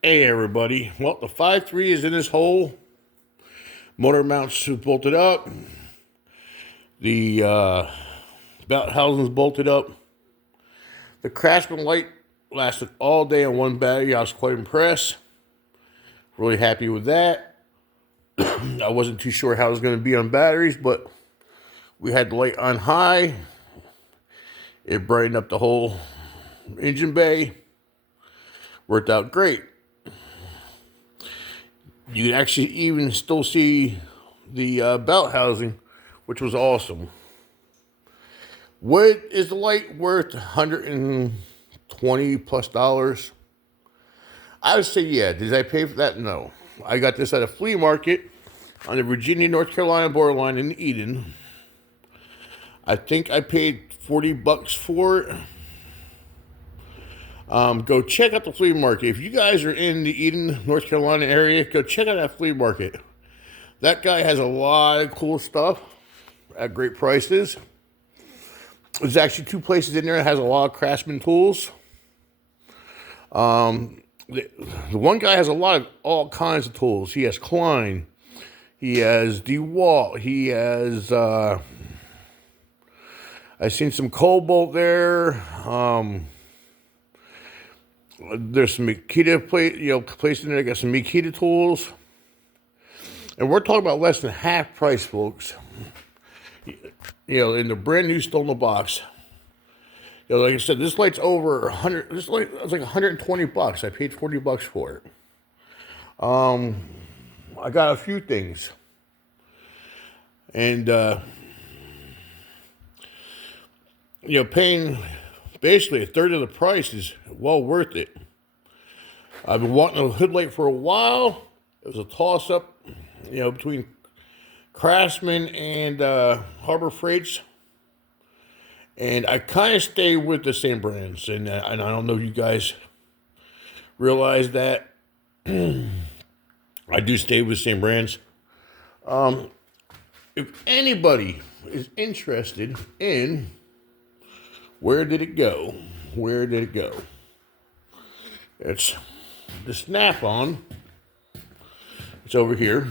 Hey everybody, well the 5.3 is in this hole, motor mounts bolted up, the belt housing's bolted up. The Craftsman light lasted all day on one battery. I was quite impressed, really happy with that. I wasn't too sure how it was going to be on batteries, but we had the light on high. It brightened up the whole engine bay, worked out great. You can actually even still see the belt housing, which was awesome. What is the light worth? $120 plus? I would say yeah. Did I pay for that? No. I got this at a flea market on the Virginia-North Carolina borderline in Eden. I think I paid $40 for it. Go check out the flea market. If you guys are in the Eden, North Carolina area, go check out that flea market. That guy has a lot of cool stuff at great prices. There's actually two places in there that has a lot of Craftsman tools. The one guy has a lot of all kinds of tools. He has Klein. He has DeWalt. He has, I've seen some Cobalt there. There's some Makita placed in there. Got some Makita tools, and we're talking about less than half price, folks. In the brand new still in the box. Like I said, this light's over 100. This light was like $120. I paid $40 for it. I got a few things, and paying basically a third of the price is well worth it. I've been wanting a hood light for a while. It was a toss-up, between Craftsman and Harbor Freights. And I kind of stay with the same brands. And I don't know if you guys realize that. I do stay with the same brands. If anybody is interested in where did it go? Where did it go? It's the Snap-on. It's over here.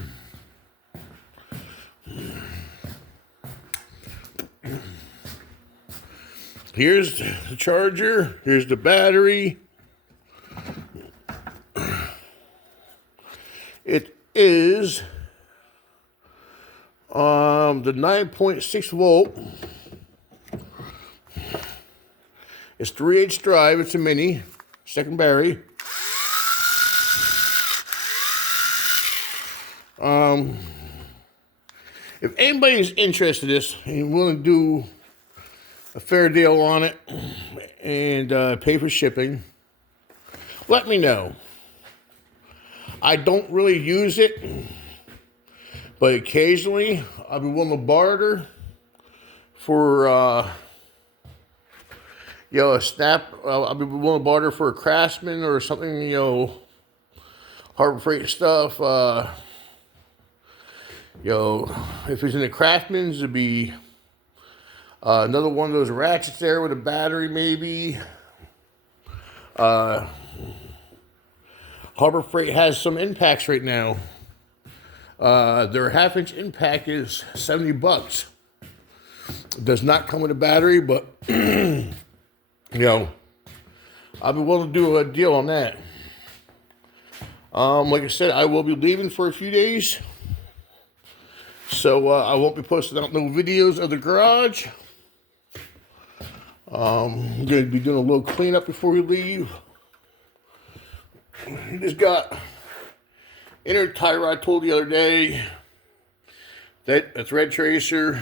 Here's the charger. Here's the battery. It is the 9.6 volt. It's 3/8 drive. It's a mini, second battery. If anybody's interested in this and willing to do a fair deal on it and pay for shipping, let me know. I don't really use it, but occasionally I'll be willing to barter for a Snap. I'll be willing to barter for a Craftsman or something, Harbor Freight stuff. If it's in the Craftsman's, it'd be another one of those ratchets there with a battery, maybe. Harbor Freight has some impacts right now. Their 1/2-inch impact is $70. It does not come with a battery, but I'll be willing to do a deal on that. Like I said, I will be leaving for a few days, so I won't be posting out no videos of the garage. I'm going to be doing a little cleanup before we leave. Just got inner tie rod tool the other day. A thread tracer.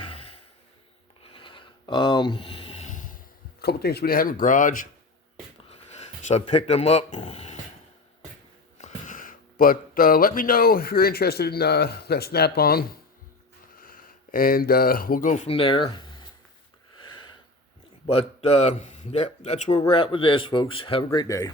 A couple things we didn't have in the garage, so I picked them up. But let me know if you're interested in that Snap-on, and we'll go from there. But yeah, that's where we're at with this, folks. Have a great day.